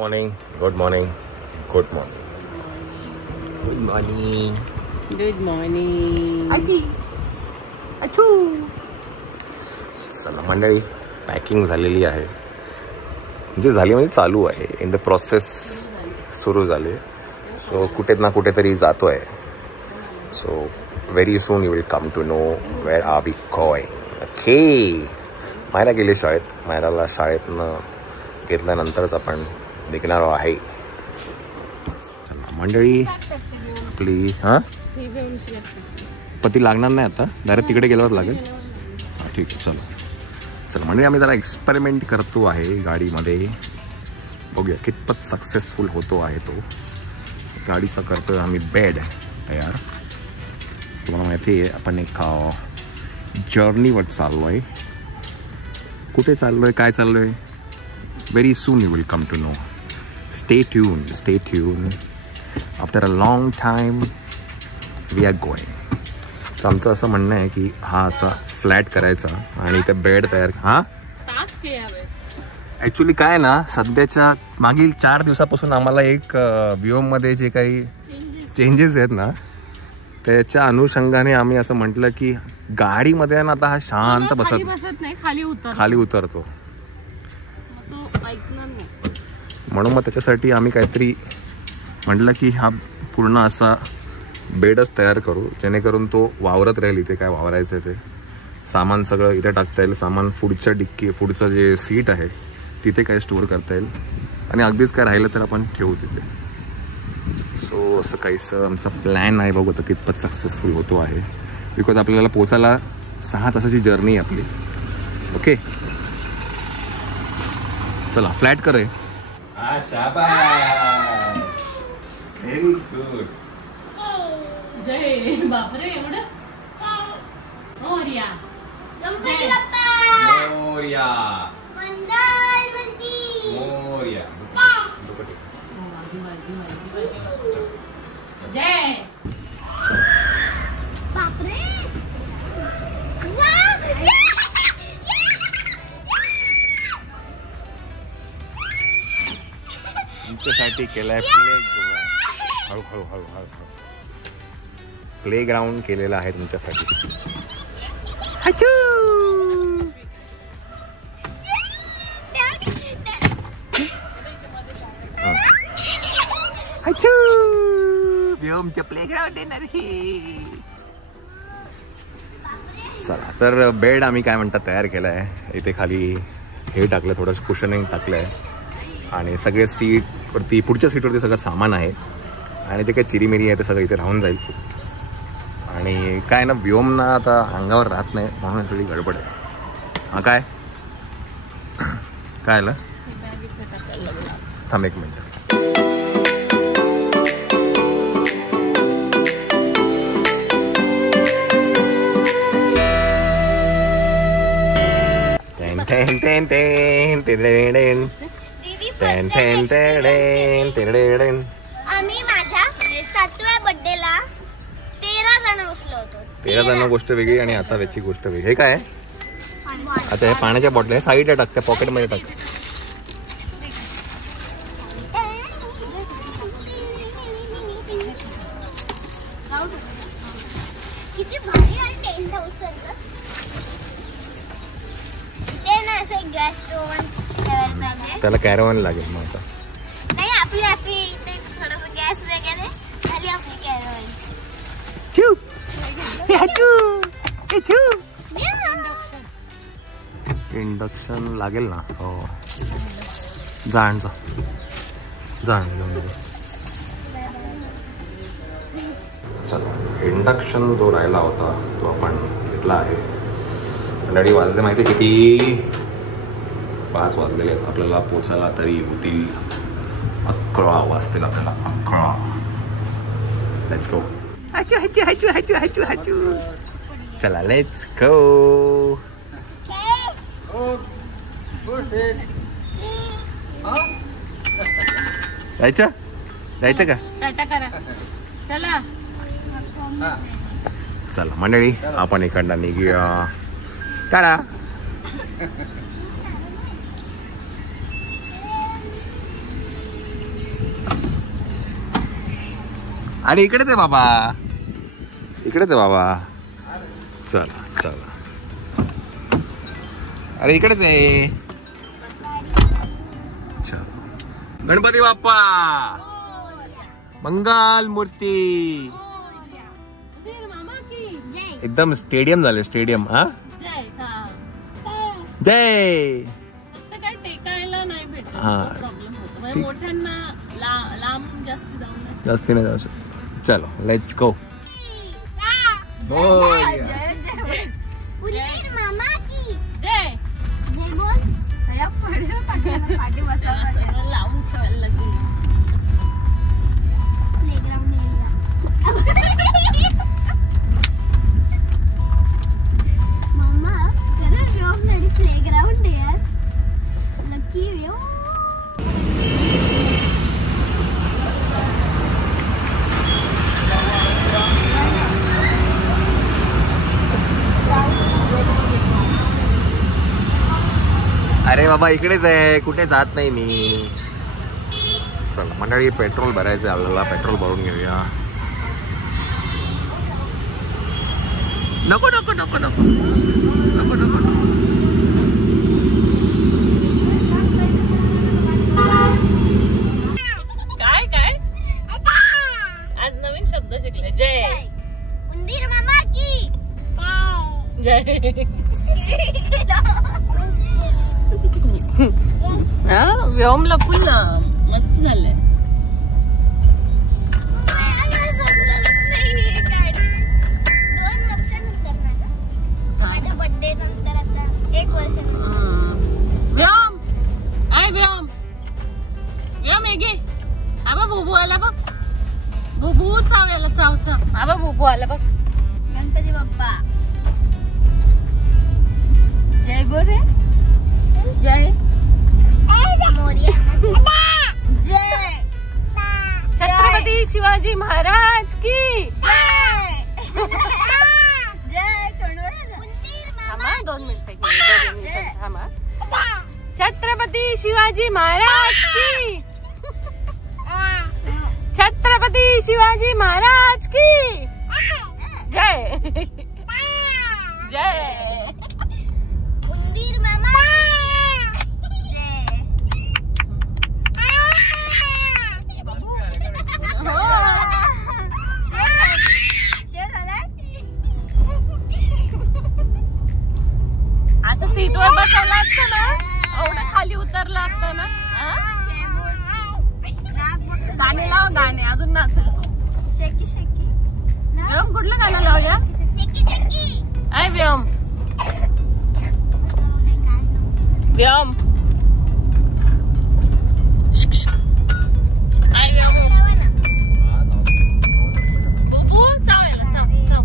Morning, good morning, good morning, good morning, good morning. आजी अचू. चला मंडळी, पॅकिंग झालेली आहे, म्हणजे झाली म्हणजे चालू आहे, इन द प्रोसेस सुरू झाले. सो कुठे ना कुठेतरी जातो आहे. So very soon you will come to know where are we going. Okay. Myra गेली शाळेत. मायराला शाळेतनं घेतल्यानंतरच आपण निघणार आहे. मंडळी आपली पती लागणार नाही आता, डायरेक्ट तिकडे गेल्यावर लागेल. ठीक आहे, चलो चल मंडळी, आम्ही जरा एक्सपेरिमेंट करतो आहे गाडीमध्ये. बघूया कितपत सक्सेसफुल होतो आहे तो. गाडीचा करतो आम्ही बेड तयार. तुम्हाला माहिती आहे आपण एक जर्नीवर चाललो आहे. कुठे चाललो आहे, काय चाललो आहे, very soon you will come to know. Stay tune, stay tune. After a long time we are going. तर आमचं असं म्हणणं आहे की हा असा फ्लॅट करायचा आणि इथे बेड तयार. हां, ॲक्च्युली काय ना, सध्याच्या मागील 4 दिवसापासून आम्हाला एक व्हिओमध्ये जे काही चेंजेस आहेत ना, त्याच्या अनुषंगाने आम्ही असं म्हटलं की गाडीमध्ये ना आता हा शांत बसत नाही, खाली उतरतो. म्हणून मग त्याच्यासाठी आम्ही काहीतरी म्हटलं की हा पूर्ण असा बेडच तयार करू, जेणेकरून तो वावरत राहील. इथे काय वावरायचं आहे ते सामान सगळं इथे टाकता येईल. सामान पुढच्या डिक्की, पुढचं जे सीट आहे तिथे काय स्टोअर करता येईल, आणि अगदीच काय राहिलं तर आपण ठेवू तिथे. सो असं काहीसं आमचा प्लॅन आहे. बघू आता कितपत सक्सेसफुल होतो आहे. बिकॉज आपल्याला पोचायला 6 तासाची जर्नी आहे आपली. ओके, चला फ्लॅट करे. Very good. जय बापरे, एवढं मोरया मोरया मोरया. जय बापरे. तुमच्यासाठी केलाय प्ले ग्राउंड. हळूहळू हळूहळू प्ले ग्राउंड केलेला आहे तुमच्यासाठी. प्ले ग्राउंड येणार हे. चला तर बेड आम्ही काय म्हणतात तयार केला आहे. इथे खाली हे टाकलं, थोडंसं कुशनिंग टाकलं आहे, आणि सगळे सीटवरती, पुढच्या सीटवरती सगळं सामान आहे, आणि जे काही चिरीमिरी आहे ते सगळं इथे राहून जाईल. आणि काय ना, व्योम ना आता अंगावर राहत नाही, म्हणून थोडी गडबड आहे. हां काय काय आलं, थांब एक मिनिट. आम्ही माझ्या 7व्या बर्थडेला 13 जण बसलो होतो. 13 जण गोष्ट वेगळी, आणि आता त्याची गोष्ट वेगळी. हे काय, अच्छा हे पाण्याच्या बॉटल आहे, साईडला टाक, त्या पॉकेटमध्ये टाक. किती भारी आहे टेंट हाऊस. ते ना असं गॅस स्टोव्ह ठेवायला पाहिजे. त्याला कॅरव्हॅन लागेल मग आता. नाही, आपली इथे थोडंसं गॅस वगैरे खाली आपली कॅरव्हॅन. इंडक्शन लागेल ना. हो, जाण चला, इंडक्शन जो राहिला होता तो आपण घेतला आहे. मंडळी वाजले माहिती किती, 5 वाजलेले आहेत. आपल्याला पोचायला तरी होतील 11 वाजतील आपल्याला. 11. Let's go. चला लेट्स गो. जायचं का? टाटा करा, चला. चला मंडळी, आपण इकडनं निघूया. टाटा. आणि इकडेच आहे बाबा, इकडेच आहे बाबा. चला चला, अरे इकडेच आहे. चला, गणपती बाप्पा मंगल मूर्ती. एकदम स्टेडियम झाले, स्टेडियम. हा जय. काय टेकायला नाही भेटत, प्रॉब्लेम होतो. मोठ्यांना लांब जास्ती नाही जाऊ शकत. चलो लेट्स गो. लावून ठेवायला लागेल. प्लेग्राउंड है यार, लकी हो. अरे बाबा इकडेच आहे, कुठे जात नाही मी. चला मंडळी, पेट्रोल भरायचं आहे आपल्याला, पेट्रोल भरून घेऊया. नको नको नको नको नको नको. काय काय आज नवीन शब्द शिकले. जय उंदीर मामा की जय. व्योमला पुन्हा मस्त झालंय. बुबू आला बघ, बुबू चाव याला, चाव चाव. आबा बुबू आला बघ. गणपती बाप्पा जय बोल रे. जय जय. छत्रपती शिवाजी महाराज की जय. थांबा 2 मिनिटं थांबा. छत्रपती शिवाजी महाराज की, छत्रपती शिवाजी महाराज की जय. जय उंदीर मामा असं सीटवर बसवलं असतं ना, एवढं खाली उतरलं असतं ना. गाणे लाव, गाणे अजून नाचेल. शेकी शेकी. व्योम कुठलं गाणं लावूया? आय व्योम, व्योम आय व्योम. बुबू चावायला, चाव चाव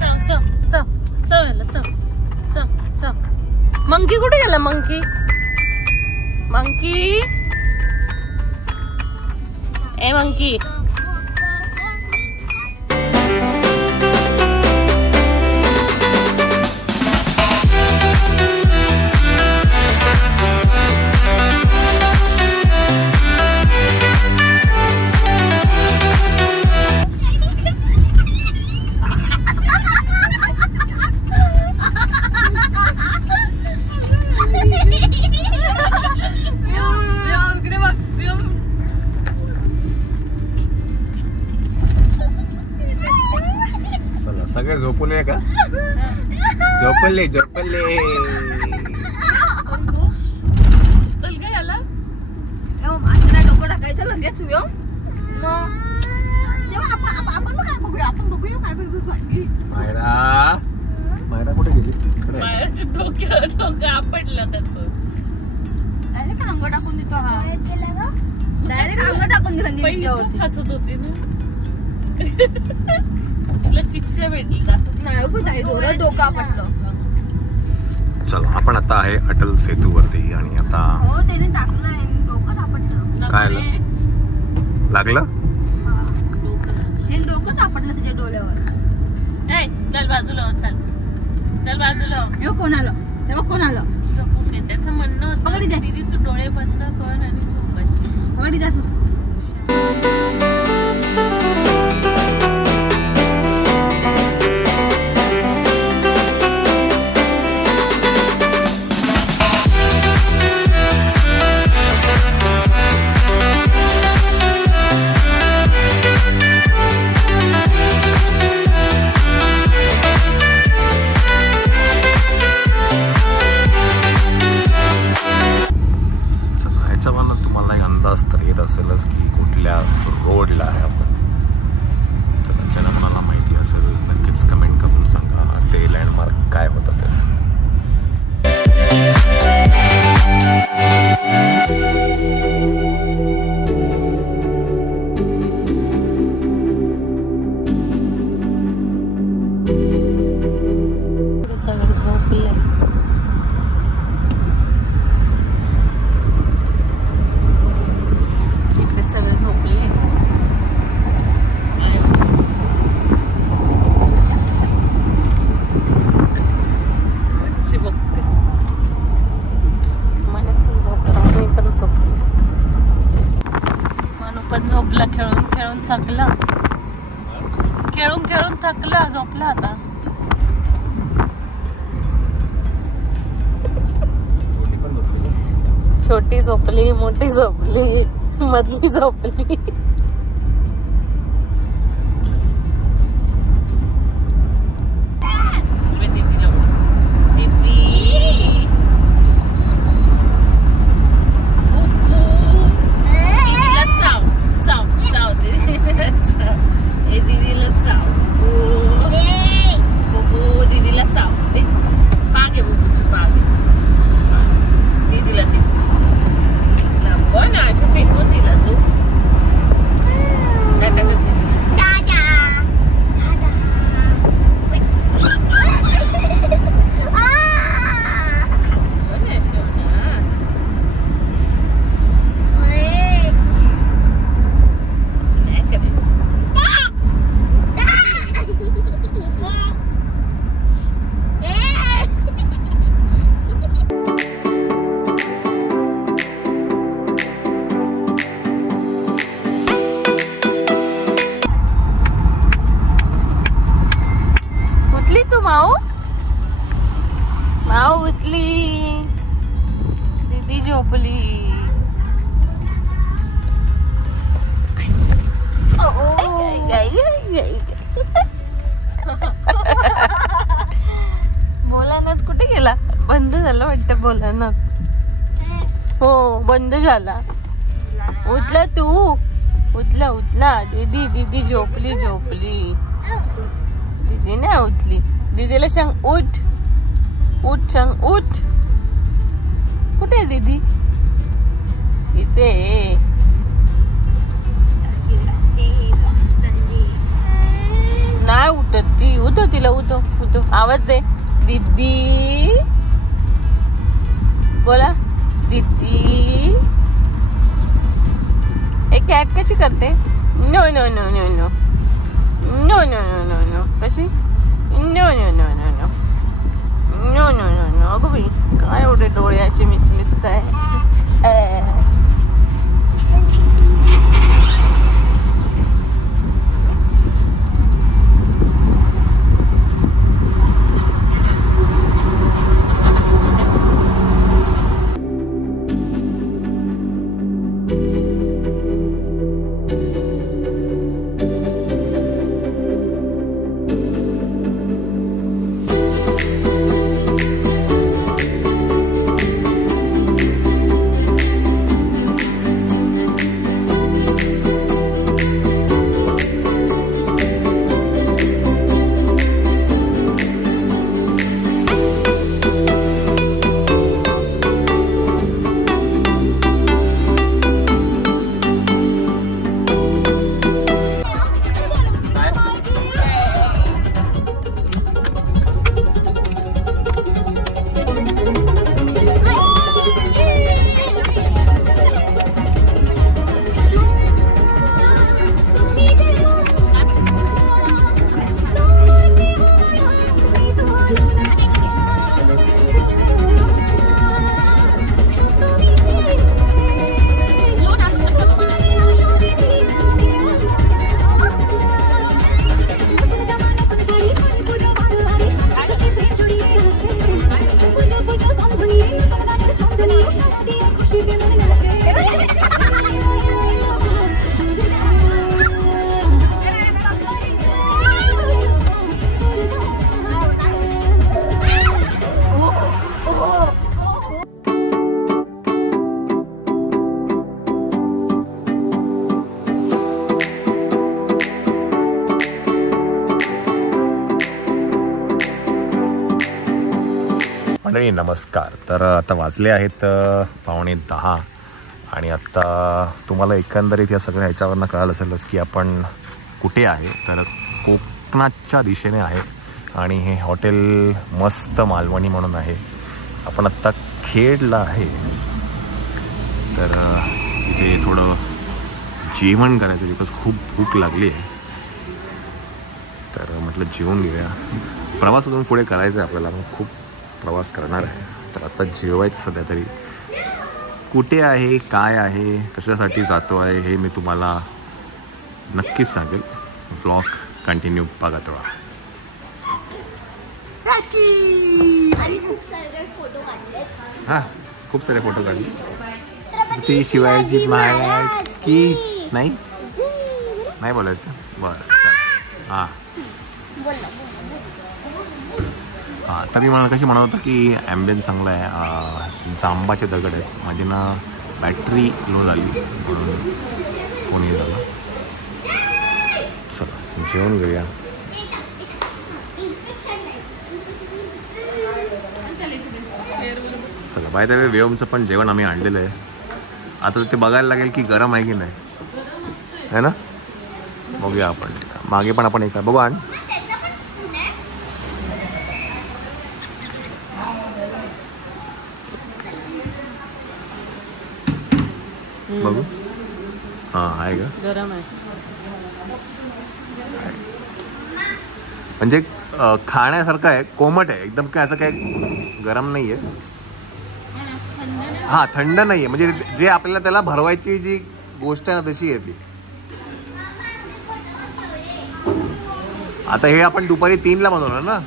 चाव चाव चाव चावायला, चाव चाव चाव. मंकी कुठे गेला? मंकी मंकी ए मंकी. सगळे झोपून आहे का? झोपले झोपले. चल काय याला असं डोकं टाकायचं लगेच. आपण काय बघूया, आपण बघूया काय बघू. मायरा, मायरा कुठे गेली? मायराचं डोकं आपटलं त्याचं. डायरेक्ट अंग टाकून देतो. हा डायरेक्ट अंग टाकून दिलं. हसत होती ना, तुला शिक्षा भेटली का? नाही, डोकं आपटलं. चलो आपण आता आहे अटल सेतू वरती आणि आता हो त्याने टाकलं, डोकं आपटलं. काय लागलं? हे डोकंच आपटलं त्याच्या डोळ्यावर. चल बाजूला, चल चल बाजूला. हे कोण आलं? त्याचं म्हणणं होतं, दीदी तू डोळे बंद कर आणि झोप. पकडी द्या. असेलच की कुठल्या रोडला आहे आपण. चला ज्यांना मला माहिती असेल नक्कीच कमेंट करून सांगा ते लँडमार्क काय होतं ते. सगळं झोपले. सगळे झोपले. बघते मला पण झोपला, मी पण झोपले. मनू पण झोपला. खेळून खेळून थकला. खेळून खेळून थकला, झोपला आता. छोटी झोपली, मोठी झोपली, मधली झोपली. दीदीला चाव दे. पागे बुबूची पागे दीदीला दे. कोण अशा फेकून दिला तू? माऊ उठली. दीदी झोपली. बोलानात कुठे गेला? बंद झालं वाटतं बोलानात. हो बंद झाला. उठला तू? उठला उठला. दीदी दीदी झोपली झोपली. दीदी नाही उठली. दीदीला सांग उठ उठ सांग उठ. कुठे दीदी? इथे. नाही उठत ती. उठव तिला. उठव उठव. आवाज दे. दीदी बोला. दीदी. एक कॅट कशी करते? No no no no no no no no no no. कशी? No no no no no no no no no. अगं बाई काय एवढे डोळे असे मिचमिचत आहे. मंडळी नमस्कार. तर आता वाजले आहेत 9:45 आणि आत्ता तुम्हाला एकंदरीत या सगळ्या ह्याच्यावरनं कळालं असेलच की आपण कुठे आहे. तर कोकणाच्या दिशेने आहे आणि हे हॉटेल मस्त मालवणी म्हणून आहे. आपण आत्ता खेडला आहे. तर इथे थोडं जेवण करायचं बिकॉज खूप भूक लागली आहे. तर म्हटलं जेवून घेऊया. प्रवासातून पुढे करायचं आहे आपल्याला, मग खूप प्रवास करणार आहे. तर आता जेवायचं सध्या तरी. कुठे आहे, काय आहे, कशासाठी जातो आहे हे मी तुम्हाला नक्कीच सांगेल. व्लॉग कंटिन्यू बघत राहा. हां खूप सारे फोटो काढले. ते शिवाजी महाराज की नाही नाही बोलायचं. बरं चालेल. हां हां तर मी मला कशी म्हणत होतं की ॲम्बियन्स चांगला आहे. जांबाचे दगड आहेत. माझी ना बॅटरी लो झाली म्हणून फोन हे झाला. चला जेवण घेऊया. चला बाय द वे वेवमचं पण जेवण आम्ही आणलेलं आहे. आता ते बघायला लागेल की गरम आहे की नाही है ना. बघूया आपण. मागे पण आपण एक बघू. आण बघू. हां आहे का. गरम आहे म्हणजे खाण्यासारखं आहे. कोमट आहे एकदम. काय असं काय गरम नाही आहे. हां थंड नाही आहे. म्हणजे जे आपल्याला त्याला भरवायची जी गोष्ट आहे ना तशी आहे ती. आता हे आपण दुपारी 3ला बनवणार ना.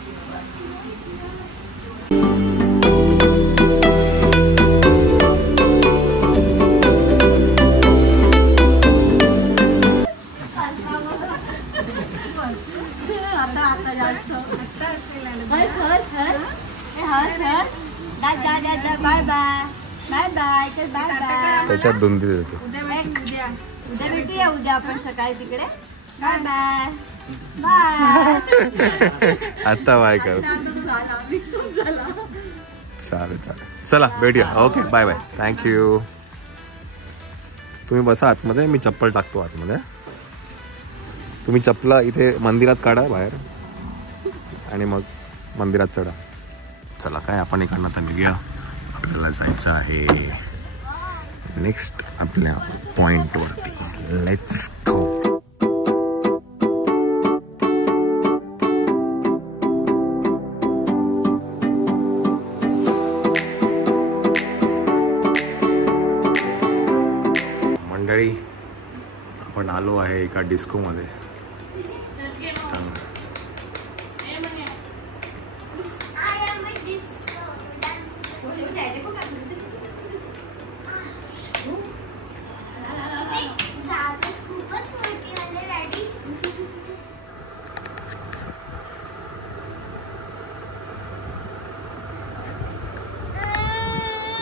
Bye bye bye bye bye bye. त्याच्यात धुंदी देतो. उद्या भेटूया. उद्या आपण सकाळी तिकडे. Bye bye bye. आता बाय कर. चालेल चालेल. चला भेटूया. Okay bye bye. थँक्यू. तुम्ही बसा आतमध्ये. मी चप्पल टाकतो आतमध्ये. तुम्ही चप्पला इथे मंदिरात काढा बाहेर आणि मग मंदिरात चढा. चला काय आपण इकडनं आता निघूया. आपल्याला जायचं आहे नेक्स्ट आपल्या पॉइंटवरती. Let's go. मंडळी आपण आलो आहे एका डिस्कोमध्ये.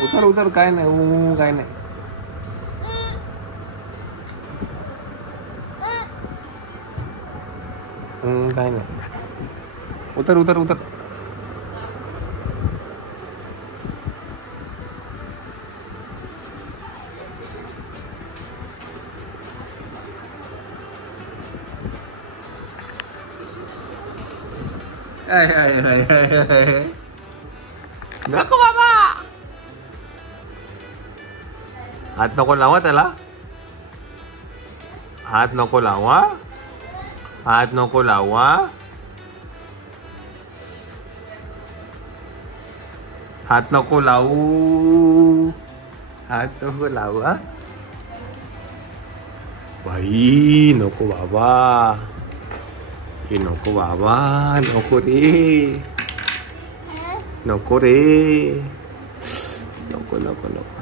उतर उतर. काय नाही काय नाही. काय नाही. उतर उतर उतर. नको बाबा. हात नको लावा त्याला. हात नको लावा. हात नको लावा. हात नको लावू. हात नको लावा. भाई नको बाबा. हे नको बाबा. नको रे. नको रे. नको नको नको.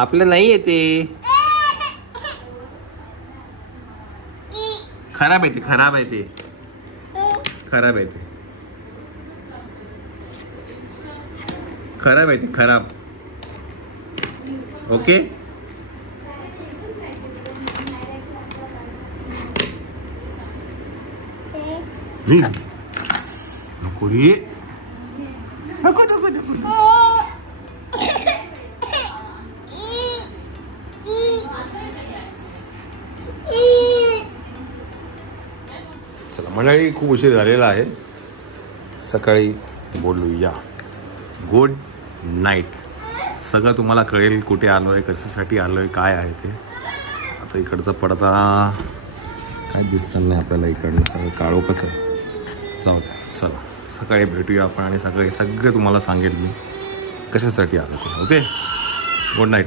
आपलं नाही येते. खराब आहे ते. खराब आहे ते. खराब आहे ते. खराब आहे ते. खराब. ओके. नको रे. नको नको मंडळी खूप उशीर झालेला आहे. सकाळी बोलूया. Good night. सगळं तुम्हाला कळेल कुठे आलो आहे, कशासाठी आलो आहे, काय आहे ते. आता इकडचा पडदा काय दिसणार नाही आपल्याला, इकडनं सगळं काळोखच आहे. जाऊ द्या, चला सकाळी भेटूया आपण आणि सगळं तुम्हाला सांगेल मी कशासाठी आलो ते. Okay, good night.